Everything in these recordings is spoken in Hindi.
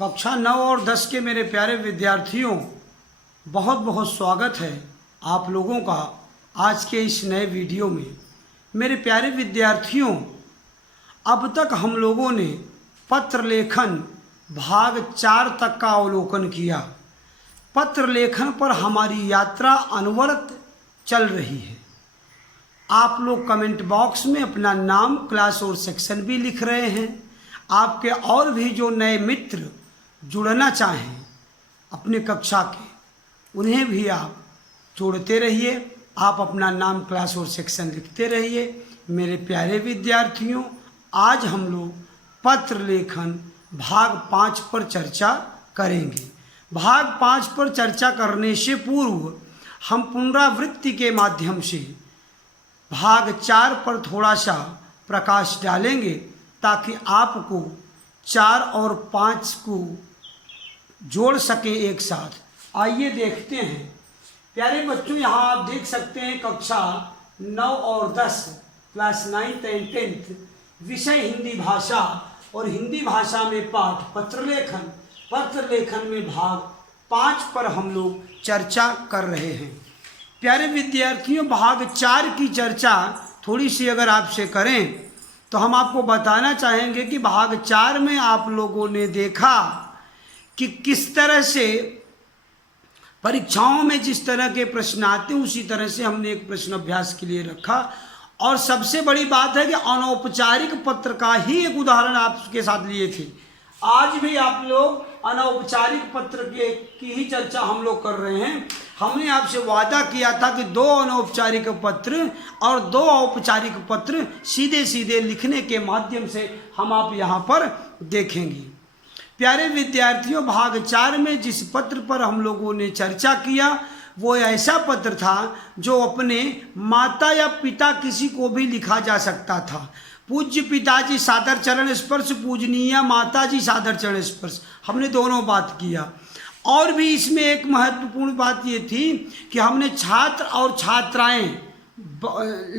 कक्षा 9 और 10 के मेरे प्यारे विद्यार्थियों, बहुत बहुत स्वागत है आप लोगों का आज के इस नए वीडियो में। मेरे प्यारे विद्यार्थियों, अब तक हम लोगों ने पत्र लेखन भाग 4 तक का अवलोकन किया। पत्र लेखन पर हमारी यात्रा अनवरत चल रही है। आप लोग कमेंट बॉक्स में अपना नाम, क्लास और सेक्शन भी लिख रहे हैं। आपके और भी जो नए मित्र जुड़ना चाहें अपने कक्षा के, उन्हें भी आप जोड़ते रहिए। आप अपना नाम, क्लास और सेक्शन लिखते रहिए। मेरे प्यारे विद्यार्थियों, आज हम लोग पत्र लेखन भाग 5 पर चर्चा करेंगे। भाग 5 पर चर्चा करने से पूर्व हम पुनरावृत्ति के माध्यम से भाग 4 पर थोड़ा सा प्रकाश डालेंगे, ताकि आपको 4 और 5 को जोड़ सके एक साथ। आइए देखते हैं। प्यारे बच्चों, यहाँ आप देख सकते हैं कक्षा 9 और 10 क्लास 9th एंड 10th विषय हिंदी भाषा, और हिंदी भाषा में पाठ पत्र लेखन। पत्र लेखन में भाग 5 पर हम लोग चर्चा कर रहे हैं। प्यारे विद्यार्थियों, भाग 4 की चर्चा थोड़ी सी अगर आपसे करें तो हम आपको बताना चाहेंगे कि भाग 4 में आप लोगों ने देखा कि किस तरह से परीक्षाओं में जिस तरह के प्रश्न आते हैं उसी तरह से हमने एक प्रश्न अभ्यास के लिए रखा। और सबसे बड़ी बात है कि अनौपचारिक पत्र का ही एक उदाहरण आपके साथ लिए थे। आज भी आप लोग अनौपचारिक पत्र की ही चर्चा हम लोग कर रहे हैं। हमने आपसे वादा किया था कि 2 अनौपचारिक पत्र और 2 औपचारिक पत्र सीधे सीधे लिखने के माध्यम से हम आप यहाँ पर देखेंगे। प्यारे विद्यार्थियों, भाग 4 में जिस पत्र पर हम लोगों ने चर्चा किया वो ऐसा पत्र था जो अपने माता या पिता किसी को भी लिखा जा सकता था। पूज्य पिताजी सादर चरण स्पर्श, पूजनीय माता जी सादर चरण स्पर्श, हमने दोनों बात किया। और भी इसमें एक महत्वपूर्ण बात ये थी कि हमने छात्र और छात्राएं,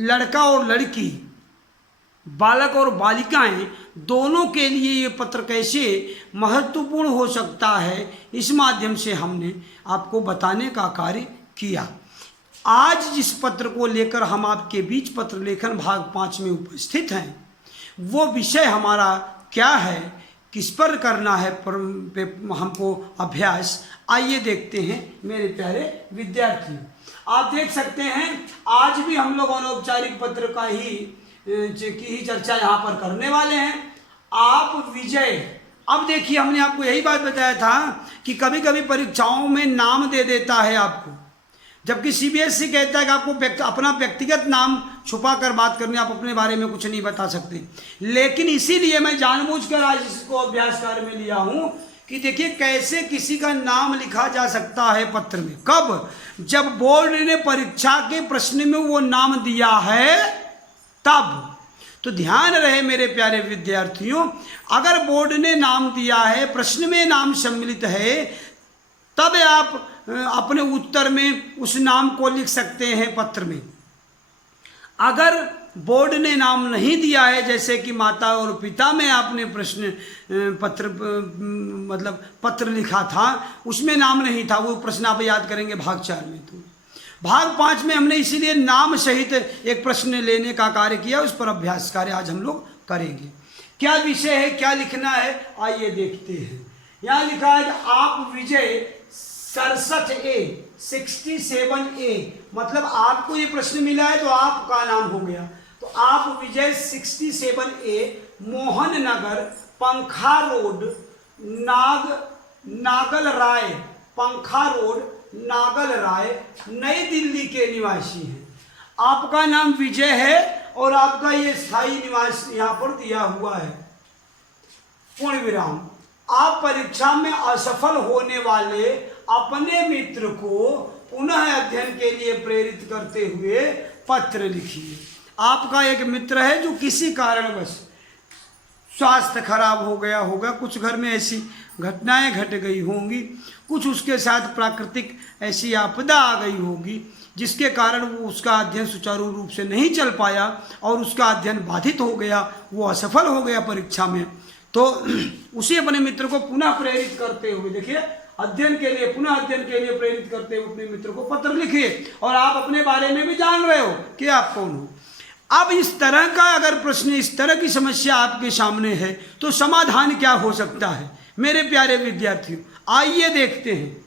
लड़का और लड़की, बालक और बालिकाएं, दोनों के लिए ये पत्र कैसे महत्वपूर्ण हो सकता है, इस माध्यम से हमने आपको बताने का कार्य किया। आज जिस पत्र को लेकर हम आपके बीच पत्र लेखन भाग 5 में उपस्थित हैं, वो विषय हमारा क्या है, किस पर करना है हमको अभ्यास, आइए देखते हैं मेरे प्यारे विद्यार्थियों। आप देख सकते हैं आज भी हम लोग अनौपचारिक पत्र की ही चर्चा यहाँ पर करने वाले हैं। आप विजय, अब देखिए हमने आपको यही बात बताया था कि कभी कभी परीक्षाओं में नाम दे देता है आपको, जबकि सीबीएसई कहता है कि आपको अपना व्यक्तिगत नाम छुपा कर बात करनी, आप अपने बारे में कुछ नहीं बता सकते। लेकिन इसीलिए मैं जानबूझकर आज इसको अभ्यास कार्य में लिया हूं कि देखिए कैसे किसी का नाम लिखा जा सकता है पत्र में। कब? जब बोर्ड ने परीक्षा के प्रश्न में वो नाम दिया है तब। तो ध्यान रहे मेरे प्यारे विद्यार्थियों, अगर बोर्ड ने नाम दिया है, प्रश्न में नाम सम्मिलित है, तब आप अपने उत्तर में उस नाम को लिख सकते हैं पत्र में। अगर बोर्ड ने नाम नहीं दिया है, जैसे कि माता और पिता में आपने प्रश्न पत्र लिखा था, उसमें नाम नहीं था, वो प्रश्न आप याद करेंगे भाग 4 में। तो भाग 5 में हमने इसीलिए नाम सहित एक प्रश्न लेने का कार्य किया, उस पर अभ्यास कार्य आज हम लोग करेंगे। क्या विषय है, क्या लिखना है, आइए देखते हैं। यहाँ लिखा है कि आप विजय 67A, मतलब आपको ये प्रश्न मिला है तो आपका नाम हो गया। तो आप विजय 67A, मोहन नगर, पंखा रोड, नागल राय, पंखा रोड, नागल राय, नई दिल्ली के निवासी हैं। आपका नाम विजय है और आपका ये स्थायी निवास यहाँ पर दिया हुआ है। पूर्ण विराम। आप परीक्षा में असफल होने वाले अपने मित्र को पुनः अध्ययन के लिए प्रेरित करते हुए पत्र लिखिए। आपका एक मित्र है जो किसी कारणवश स्वास्थ्य खराब हो गया होगा, कुछ घर में ऐसी घटनाएं घट गई होंगी, कुछ उसके साथ प्राकृतिक ऐसी आपदा आ गई होगी जिसके कारण वो उसका अध्ययन सुचारू रूप से नहीं चल पाया और उसका अध्ययन बाधित हो गया, वो असफल हो गया परीक्षा में। तो उसी अपने मित्र को पुनः प्रेरित करते हुए, देखिए, अध्ययन के लिए, पुनः अध्ययन के लिए प्रेरित करते हुए अपने मित्र को पत्र लिखिए, और आप अपने बारे में भी जान रहे हो कि आप कौन हो। अब इस तरह का अगर प्रश्न, इस तरह की समस्या आपके सामने है तो समाधान क्या हो सकता है मेरे प्यारे विद्यार्थियों? आइए देखते हैं।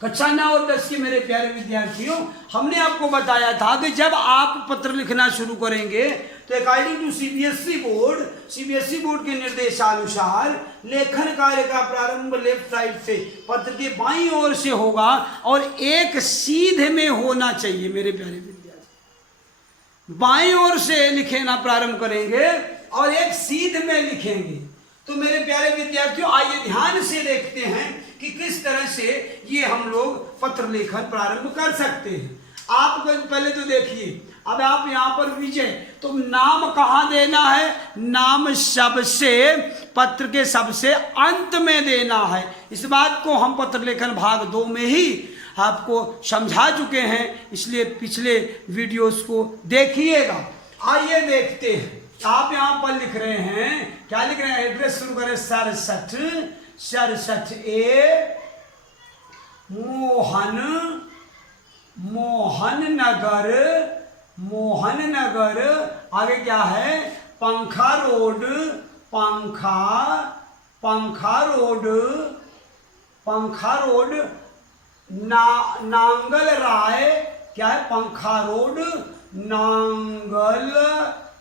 कक्षा 9 और 10 के मेरे प्यारे विद्यार्थियों, हमने आपको बताया था कि जब आप पत्र लिखना शुरू करेंगे तो अकॉर्डिंग टू सीबीएसई बोर्ड के निर्देशानुसार लेखन कार्य का प्रारंभ लेफ्ट साइड से, पत्र के बाईं ओर से होगा और एक सीधे में होना चाहिए मेरे प्यारे विद्यार्थी। बाईं ओर से लिखना प्रारंभ करेंगे और एक सीध में लिखेंगे। तो मेरे प्यारे विद्यार्थियों, आइए ध्यान से देखते हैं कि किस तरह से ये हम लोग पत्र लेखन प्रारंभ कर सकते हैं। आप पहले तो देखिए, अब आप यहाँ पर विजय, तो नाम कहाँ देना है? नाम सबसे, पत्र के सबसे अंत में देना है। इस बात को हम पत्र लेखन भाग 2 में ही आपको समझा चुके हैं, इसलिए पिछले वीडियोस को देखिएगा। आइए देखते हैं। आप यहाँ पर लिख रहे हैं, क्या लिख रहे हैं? एड्रेस शुरू करें, 67 ए मोहन नगर, आगे क्या है? पंखा रोड, नांगल राय, क्या है? पंखा रोड, नांगल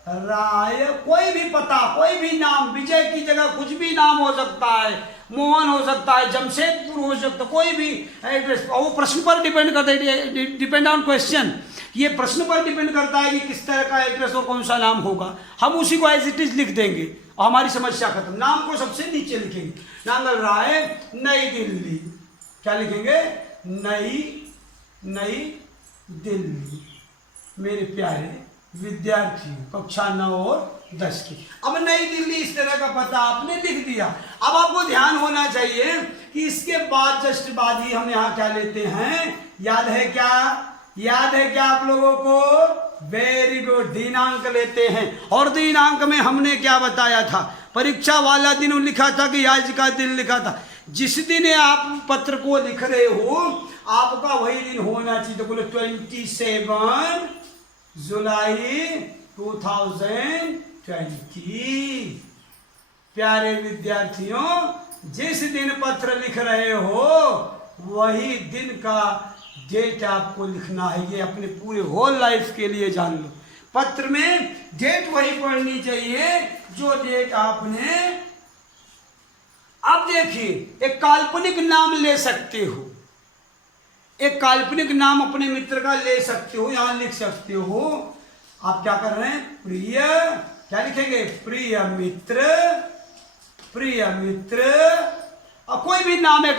राय। कोई भी पता, कोई भी नाम, विजय की जगह कुछ भी नाम हो सकता है, मोहन हो सकता है, जमशेदपुर हो सकता है, कोई भी एड्रेस। वो प्रश्न पर डिपेंड करता है, डिपेंड ऑन क्वेश्चन। ये प्रश्न पर डिपेंड करता है कि किस तरह का एड्रेस और कौन सा नाम होगा। हम उसी को एज इट इज लिख देंगे और हमारी समस्या खत्म। नाम को सबसे नीचे लिखेंगे, नांगल राय, नई दिल्ली। क्या लिखेंगे? नई दिल्ली। मेरे प्यारे विद्यार्थियों, कक्षा 9 और 10 की, अब नई दिल्ली इस तरह का पता आपने लिख दिया। अब आपको ध्यान होना चाहिए कि इसके बाद, जस्ट बाद ही हम यहाँ क्या लेते हैं? याद है क्या आप लोगों को? वेरी गुड, दिनांक लेते हैं। और दिनांक में हमने क्या बताया था? परीक्षा वाला दिन लिखा था कि आज का दिन लिखा था? जिस दिन आप पत्र को लिख रहे हो आपका वही दिन होना चाहिए। तो बोले 27 जुलाई 2020। प्यारे विद्यार्थियों, जिस दिन पत्र लिख रहे हो वही दिन का डेट आपको लिखना है। ये अपने पूरे होल लाइफ के लिए जान लो। पत्र में डेट वही पढ़नी चाहिए जो डेट आपने। अब देखिए, एक काल्पनिक नाम ले सकते हो, एक काल्पनिक नाम अपने मित्र का ले सकते हो, यहां लिख सकते हो। आप क्या कर रहे हैं? प्रिय, क्या लिखेंगे? प्रिय मित्र। और कोई भी नाम एक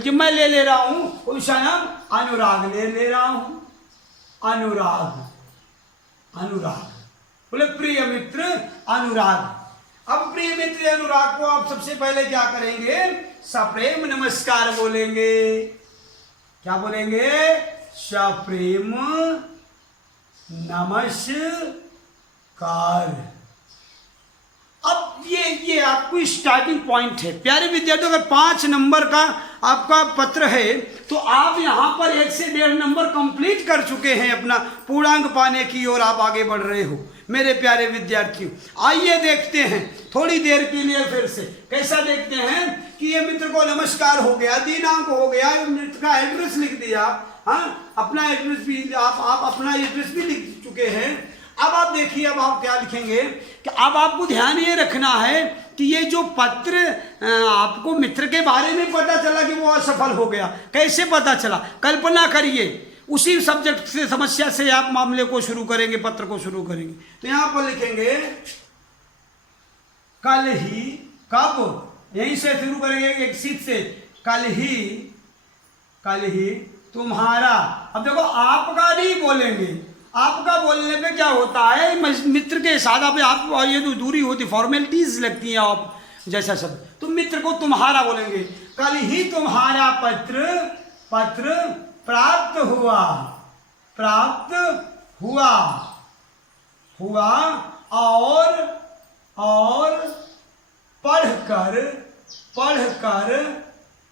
जो मैं ले रहा हूं, उसका नाम अनुराग ले रहा हूं। अनुराग, बोले प्रिय मित्र अनुराग। अब प्रिय मित्र अनुराग को आप सबसे पहले क्या करेंगे? सप्रेम नमस्कार बोलेंगे। क्या बोलेंगे? सप्रेम नमस्कार। अब ये आपको स्टार्टिंग पॉइंट है। प्यारे विद्यार्थियों, अगर 5 नंबर का आपका पत्र है तो आप यहाँ पर 1 से 1.5 नंबर कंप्लीट कर चुके हैं। अपना पूर्णांक पाने की ओर आप आगे बढ़ रहे हो मेरे प्यारे विद्यार्थियों। आइए देखते हैं थोड़ी देर के लिए फिर से। कैसा देखते हैं कि ये मित्र को नमस्कार हो गया, दिनांक हो गया, मित्र का एड्रेस लिख दिया। हाँ, अपना एड्रेस भी आप अपना एड्रेस भी लिख चुके हैं। अब आप देखिए, अब आप क्या लिखेंगे कि अब आपको ध्यान ये रखना है कि ये जो पत्र आपको मित्र के बारे में पता चला कि वो असफल हो गया, कैसे पता चला? कल्पना करिए, उसी सब्जेक्ट से, समस्या से आप मामले को शुरू करेंगे, पत्र को शुरू करेंगे। तो यहां पर लिखेंगे कल ही, कब, यहीं से शुरू करेंगे एक सीट से, कल ही तुम्हारा। अब देखो, आपका नहीं बोलेंगे। आपका बोलने पे क्या होता है, मित्र के सादा पे आप, ये जो दूरी होती, फॉर्मेलिटीज लगती हैं आप जैसा सब, तो मित्र को तुम्हारा बोलेंगे। कल ही तुम्हारा पत्र प्राप्त हुआ और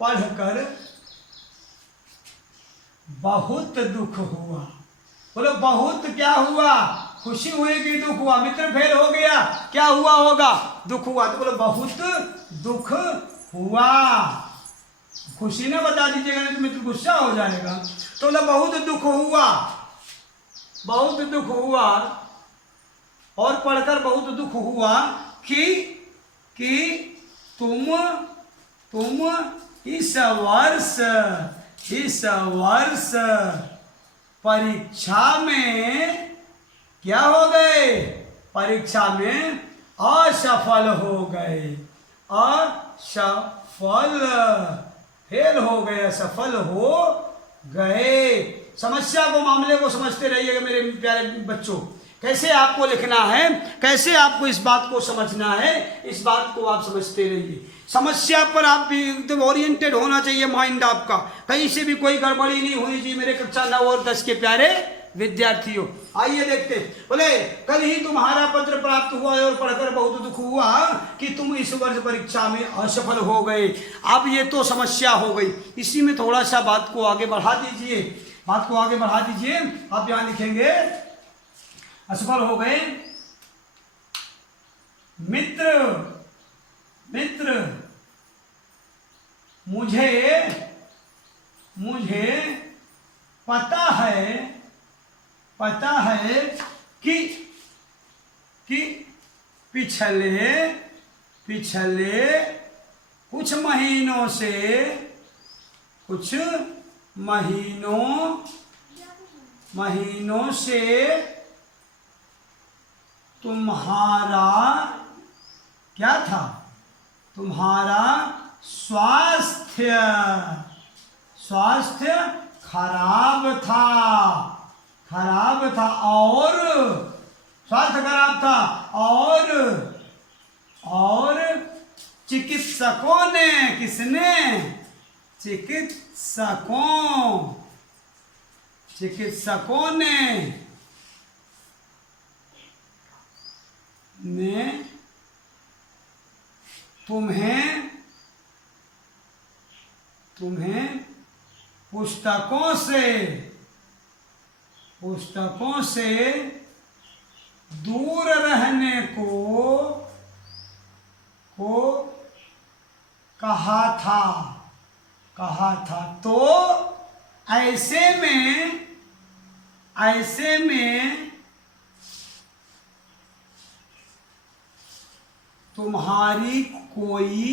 पढ़कर बहुत दुख हुआ। बोलो बहुत क्या हुआ? खुशी हुई कि दुख हुआ? मित्र फेल हो गया, क्या हुआ होगा? दुख हुआ। तो बोलो बहुत दुख हुआ। खुशी ना बता दीजिएगा नहीं तो मित्र गुस्सा हो जाएगा। तो बोलो बहुत दुख हुआ, बहुत दुख हुआ। और पढ़कर बहुत दुख हुआ कि तुम इस वर्ष परीक्षा में क्या हो गए? परीक्षा में असफल हो गए, असफल, फेल हो गए, असफल हो गए। समस्या को, मामले को समझते रहिएगा मेरे प्यारे बच्चों। कैसे आपको लिखना है, कैसे आपको इस बात को समझना है, इस बात को आप समझते रहिए। समस्या पर आप भी एकदम ओरिएंटेड होना चाहिए माइंड आपका, कहीं से भी कोई गड़बड़ी नहीं होनी चाहिए मेरे कक्षा 9 और 10 के प्यारे विद्यार्थियों। आइए देखते हैं। बोले कल ही तुम्हारा पत्र प्राप्त हुआ और पढ़कर बहुत दुख हुआ कि तुम इस वर्ष परीक्षा में असफल हो गए। अब ये तो समस्या हो गई, इसी में थोड़ा सा बात को आगे बढ़ा दीजिए, बात को आगे बढ़ा दीजिए। आप यहां लिखेंगे असफल हो गए। मित्र मुझे पता है कि पिछले कुछ महीनों से तुम्हारा क्या था? तुम्हारा स्वास्थ्य खराब था, और स्वास्थ्य खराब था और चिकित्सकों ने, किसने? चिकित्सकों ने तुम्हें पुस्तकों से दूर रहने को कहा था। तो ऐसे में तुम्हारी कोई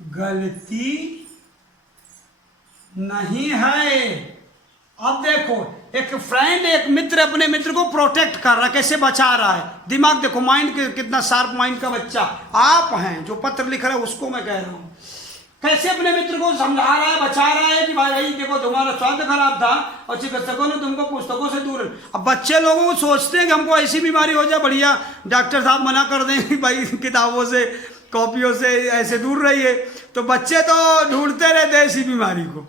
गलती नहीं है। अब देखो, एक फ्रेंड, एक मित्र अपने मित्र को प्रोटेक्ट कर रहा है, कैसे बचा रहा है। दिमाग देखो, माइंड कितना शार्प माइंड का बच्चा आप हैं जो पत्र लिख रहे हैं, उसको मैं कह रहा हूं। कैसे अपने मित्र को समझा रहा है, बचा रहा है कि भाई देखो तुम्हारा स्वास्थ्य खराब था और चिकित्सकों ने तुमको पुस्तकों से दूर। अब बच्चे लोगों को सोचते हैं कि हमको ऐसी बीमारी हो जाए, बढ़िया डॉक्टर साहब मना कर दें कि भाई किताबों से, कॉपियों से ऐसे दूर रहिए। तो बच्चे तो ढूंढते रहते हैं इसी बीमारी को।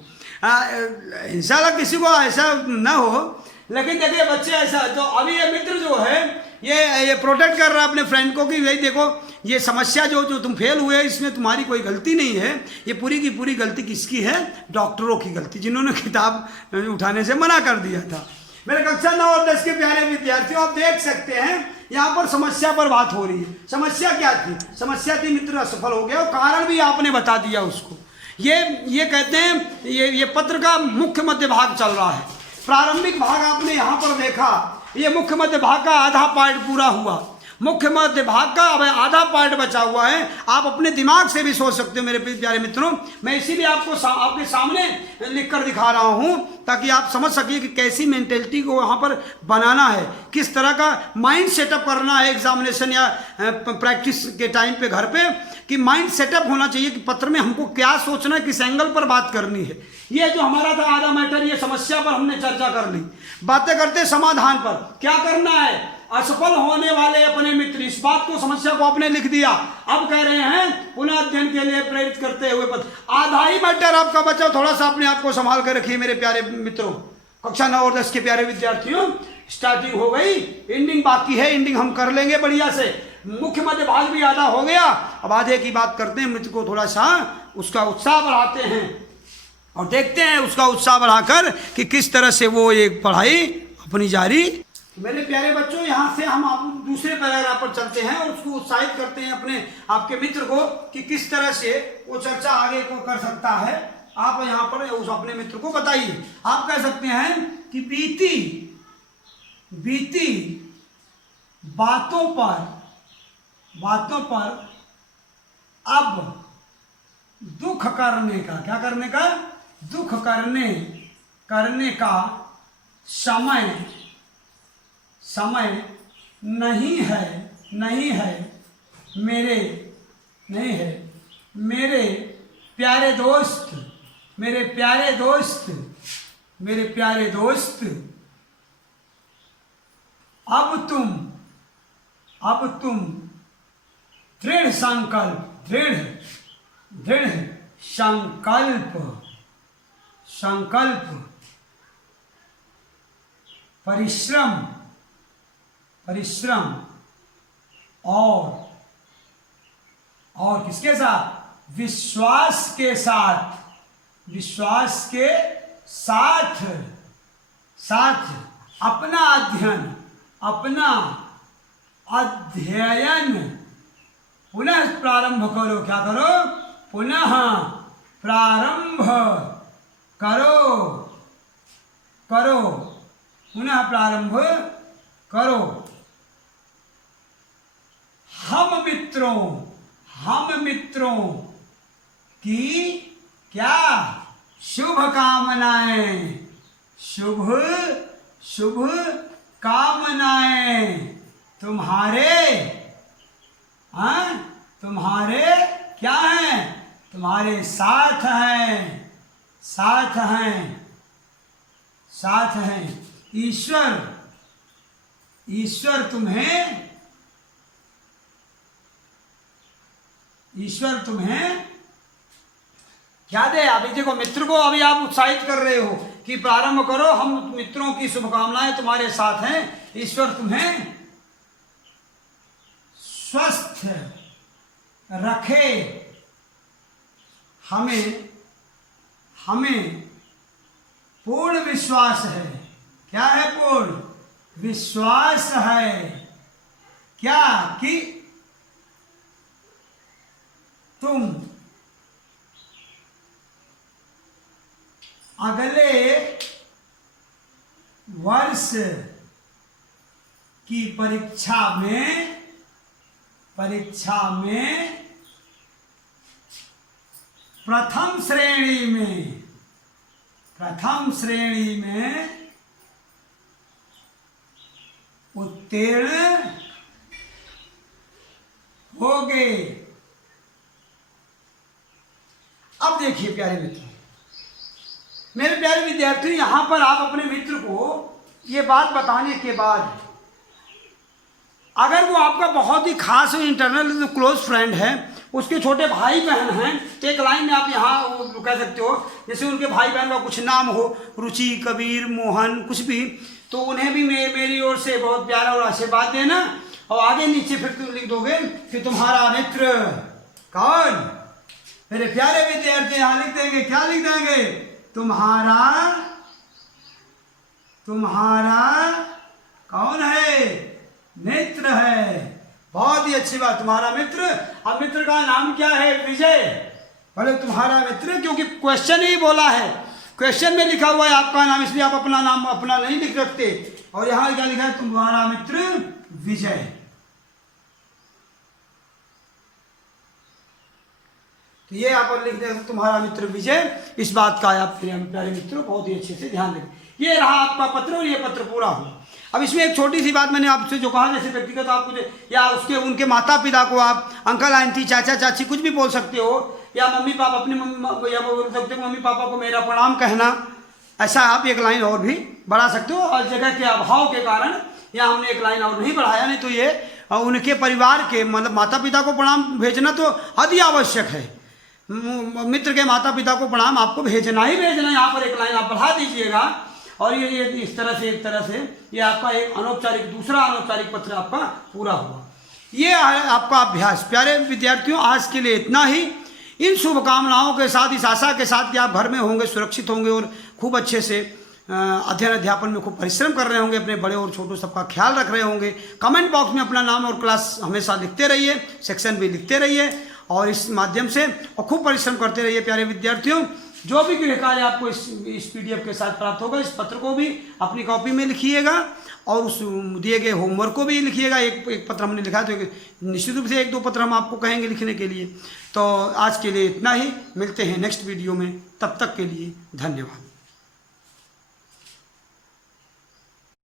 इंशाल्लाह किसी को ऐसा ना हो, लेकिन देखिए बच्चे ऐसा। तो अभी ये मित्र जो है ये प्रोटेक्ट कर रहा है अपने फ्रेंड को कि भाई देखो ये समस्या जो तुम फेल हुए इसमें तुम्हारी कोई गलती नहीं है, ये पूरी की पूरी गलती किसकी है? डॉक्टरों की गलती, जिन्होंने किताब उठाने से मना कर दिया था। मेरे कक्षा 9 और 10 के प्यारे विद्यार्थियों, आप देख सकते हैं यहाँ पर समस्या पर बात हो रही है। समस्या क्या थी? समस्या थी मित्र असफल हो गया, और कारण भी आपने बता दिया उसको। ये कहते हैं ये पत्र का मुख्य मध्य भाग चल रहा है। प्रारंभिक भाग आपने यहाँ पर देखा, ये मुख्य मध्य भाग का आधा पार्ट पूरा हुआ, मुख्य मध्य भाग का अब आधा पार्ट बचा हुआ है। आप अपने दिमाग से भी सोच सकते हो मेरे प्यारे मित्रों। मैं इसीलिए आपको आपके सामने लिख कर दिखा रहा हूं ताकि आप समझ सकिए कि कैसी मेंटेलिटी को वहां पर बनाना है, किस तरह का माइंड सेटअप करना है एग्जामिनेशन या प्रैक्टिस के टाइम पे घर पे, कि माइंड सेटअप होना चाहिए कि पत्र में हमको क्या सोचना है, किस एंगल पर बात करनी है। ये जो हमारा था आधा मैटर, ये समस्या पर हमने चर्चा कर ली। बातें करते समाधान पर क्या करना है। असफल होने वाले अपने मित्र, इस बात को, समस्या को आपने लिख दिया। अब कह रहे हैं पुनः अध्ययन के लिए प्रेरित करते हुए पत्र। आधा ही मैटर आपका बचा, थोड़ा सा अपने आप को संभाल कर रखिए मेरे प्यारे मित्रों। कक्षा 9 और 10 के प्यारे विद्यार्थियों, स्टार्टिंग हो गई, एंडिंग बाकी है। एंडिंग हम कर लेंगे बढ़िया से। मुख्य मध्य भाग भी आधा हो गया। अब आधे की बात करते हैं, मित्र को थोड़ा सा उसका उत्साह बढ़ाते हैं और देखते हैं उसका उत्साह बढ़ाकर कि किस तरह से वो एक पढ़ाई अपनी जारी। मेरे प्यारे बच्चों, यहाँ से हम आप दूसरे पैराग्राफ पर चलते हैं और उसको उत्साहित करते हैं अपने आपके मित्र को कि किस तरह से वो चर्चा आगे को कर सकता है। आप यहाँ पर उस अपने मित्र को बताइए। आप कह सकते हैं कि बीती बातों पर अब दुख करने का, क्या करने का, दुख करने का समय नहीं है मेरे प्यारे दोस्त, अब तुम दृढ़ संकल्प परिश्रम और किसके साथ, विश्वास के साथ अपना अध्ययन पुनः प्रारंभ करो। क्या करो, पुनः प्रारंभ करो। हम मित्रों की क्या शुभ कामनाएं तुम्हारे क्या हैं, तुम्हारे साथ हैं। ईश्वर तुम्हें क्या दे। अभी देखो, मित्र को अभी आप उत्साहित कर रहे हो कि प्रारंभ करो, हम मित्रों की शुभकामनाएं तुम्हारे साथ हैं। ईश्वर तुम्हें स्वस्थ रखे। हमें पूर्ण विश्वास है। क्या है, पूर्ण विश्वास है क्या, कि तुम अगले वर्ष की परीक्षा में प्रथम श्रेणी में उत्तीर्ण होगे। अब देखिए प्यारे मित्र, मेरे प्यारे विद्यार्थी, यहां पर आप अपने मित्र को ये बात बताने के बाद, अगर वो आपका बहुत ही खास इंटरनल क्लोज फ्रेंड है, उसके छोटे भाई बहन हैं, तो एक लाइन में आप यहाँ कह सकते हो, जैसे उनके भाई बहन का कुछ नाम हो, रुचि, कबीर, मोहन, कुछ भी, तो उन्हें भी मेरी ओर से बहुत प्यारा और आशीर्वाद देना। और आगे नीचे फिर तुम लिख दोगे कि तुम्हारा मित्र कौन। मेरे प्यारे विद्यार्थी यहाँ लिख देंगे, क्या लिख देंगे, तुम्हारा कौन है, मित्र है। बहुत ही अच्छी बात, तुम्हारा मित्र। अब मित्र का नाम क्या है, विजय। बोले तुम्हारा मित्र, क्योंकि क्वेश्चन ही बोला है, क्वेश्चन में लिखा हुआ है आपका नाम, इसलिए आप अपना नाम अपना नहीं लिख सकते। और यहाँ क्या लिखा है, तुम्हारा मित्र विजय। तो ये आप लिख दें, तुम्हारा मित्र विजय। इस बात का आप प्यारे मित्रों बहुत ही अच्छे से ध्यान रखें। ये रहा आपका पत्र और ये पत्र पूरा हुआ। अब इसमें एक छोटी सी बात मैंने आपसे जो कहा, जैसे व्यक्तिगत आप कुछ या उसके उनके माता पिता को आप अंकल आंटी चाचा चाची कुछ भी बोल सकते हो, या मम्मी पापा अपने या बोल सकते हो मम्मी पापा को मेरा प्रणाम कहना। ऐसा आप एक लाइन और भी बढ़ा सकते हो, और जगह के अभाव के कारण या हमने एक लाइन और नहीं बढ़ाया, नहीं तो ये उनके परिवार के मतलब माता पिता को प्रणाम भेजना तो अति आवश्यक है। मित्र के माता पिता को प्रणाम आपको भेजना ही भेजना। यहाँ पर एक लाइन आप बढ़ा दीजिएगा। और ये इस तरह से एक तरह से ये आपका एक अनौपचारिक दूसरा अनौपचारिक पत्र आपका पूरा हुआ। ये है आपका अभ्यास। प्यारे विद्यार्थियों, आज के लिए इतना ही। इन शुभकामनाओं के साथ, इस आशा के साथ कि आप घर में होंगे, सुरक्षित होंगे और खूब अच्छे से अध्ययन अध्यापन में खूब परिश्रम कर रहे होंगे, अपने बड़े और छोटों सबका ख्याल रख रहे होंगे। कमेंट बॉक्स में अपना नाम और क्लास हमेशा लिखते रहिए, सेक्शन भी लिखते रहिए और इस माध्यम से और खूब परिश्रम करते रहिए। प्यारे विद्यार्थियों, जो भी गृह कार्य आपको इस PDF के साथ प्राप्त होगा, इस पत्र को भी अपनी कॉपी में लिखिएगा और उस दिए गए होमवर्क को भी लिखिएगा। एक पत्र हमने लिखा है, तो निश्चित रूप से 1-2 पत्र हम आपको कहेंगे लिखने के लिए। तो आज के लिए इतना ही, मिलते हैं नेक्स्ट वीडियो में, तब तक के लिए धन्यवाद।